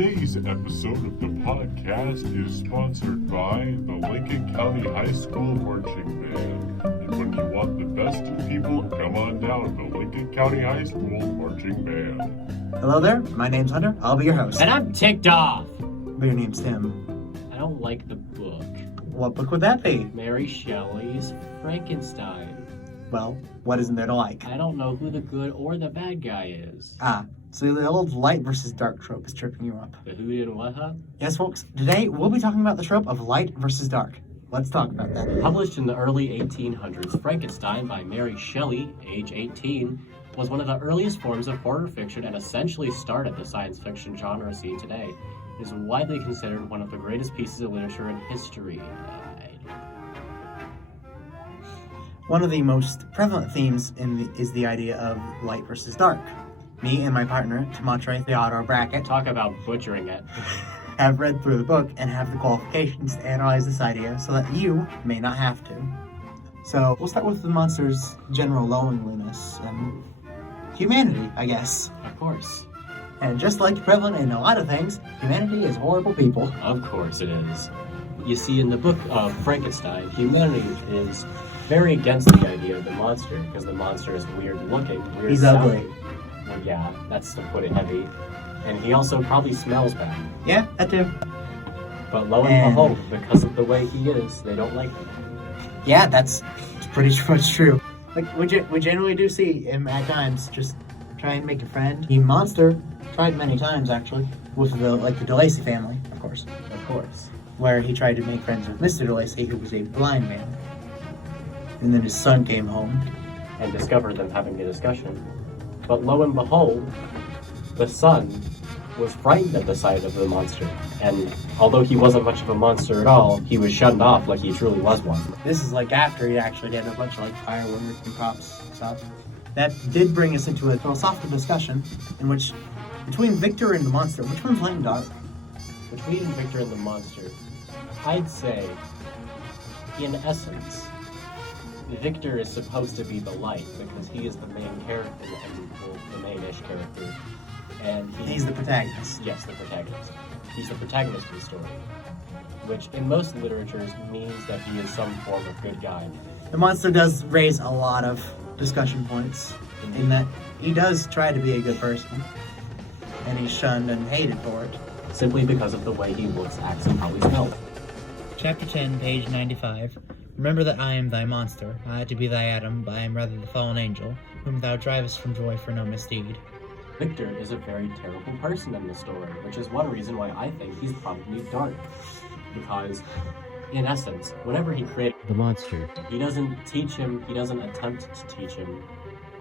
Today's episode of the podcast is sponsored by the Lincoln County High School Marching Band. And when you want the best of people, come on down to Lincoln County High School Marching Band. Hello there, my name's Hunter. I'll be your host. And I'm ticked off. But your name's Tim. I don't like the book. What book would that be? Mary Shelley's Frankenstein. Well, what isn't there to like? I don't know who the good or the bad guy is. So the old light versus dark trope is tripping you up. The who did what, huh? Yes, folks, today we'll be talking about the trope of light versus dark. Let's talk about that. Published in the early 1800s, Frankenstein by Mary Shelley, age 18, was one of the earliest forms of horror fiction and essentially started the science fiction genre seen today. It is widely considered one of the greatest pieces of literature in history. One of the most prevalent themes is the idea of light versus dark. Me and my partner, Timotry Theodore Brackett, Talk about butchering it. have read through the book and have the qualifications to analyze this idea so that you may not have to. So we'll start with the monster's general loneliness and humanity, I guess. Of course. And just like prevalent in a lot of things, humanity is horrible people. Of course it is. You see, in the book of Frankenstein, humanity is very against the idea of the monster, because the monster is weird looking, weird He's sounding. ugly. Well, yeah, that's to put it heavy. And he also probably smells bad. Yeah, that too. But lo and behold, because of the way he is, they don't like him. Yeah, that's pretty much true. Like, we generally do see him at times just try and make a friend. The monster tried many times, actually, with the DeLacy family, of course. Of course. Where he tried to make friends with Mr. DeLacy, who was a blind man. And then his son came home. And discovered them having a discussion. But lo and behold, the son was frightened at the sight of the monster. And although he wasn't much of a monster at all, he was shunned off like he truly was one. This is after he actually did a bunch of fireworks and props and stuff. That did bring us into a philosophical discussion in which, between Victor and the monster, which one's light and dark? Between Victor and the monster, I'd say, in essence, Victor is supposed to be the light because he is the main character and the main-ish character. And He's the protagonist. Yes, the protagonist. He's the protagonist of the story, which in most literatures means that he is some form of good guy. The monster does raise a lot of discussion points in that he does try to be a good person, and he's shunned and hated for it. Simply because of the way he looks, acts, and how he smells. Chapter 10, page 95. Remember that I am thy monster. I to be thy Adam, but I am rather the fallen angel, whom thou drivest from joy for no misdeed. Victor is a very terrible person in the story, which is one reason why I think he's probably dark. Because, in essence, whenever he created the monster, he doesn't teach him, he doesn't attempt to teach him.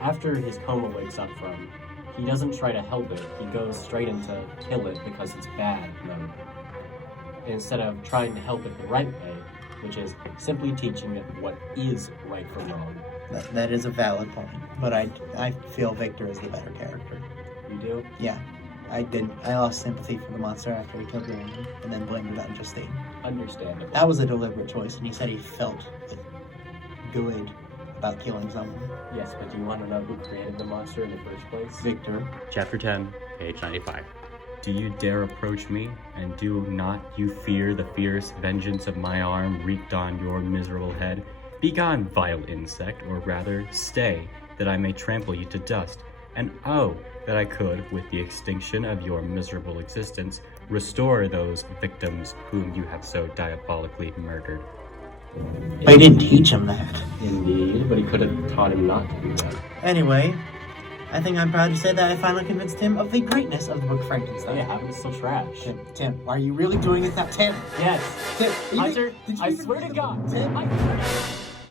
After his coma wakes up from, he doesn't try to help it, he goes straight into kill it because it's bad mode. Instead of trying to help it the right way, which is simply teaching it what is right from wrong. That is a valid point, but I feel Victor is the better character. You do? Yeah, I lost sympathy for the monster after he killed Brandon, and then blamed it on Justine. Understandable. That was a deliberate choice, and he said he felt good about killing someone. Yes, but do you want to know who created the monster in the first place? Victor. Chapter 10, page 95. Do you dare approach me, and do not you fear the fierce vengeance of my arm wreaked on your miserable head? Begone, vile insect, or rather, stay, that I may trample you to dust. And oh, that I could, with the extinction of your miserable existence, restore those victims whom you have so diabolically murdered. But he didn't teach him that. Indeed, but he could have taught him not to do that. Anyway, I think I'm proud to say that I finally convinced him of the greatness of the book Frankenstein. Yeah, it's still trash. Tim, are you really doing it now? Tim! Yes. Tim, Hunter, I swear to God. Tim?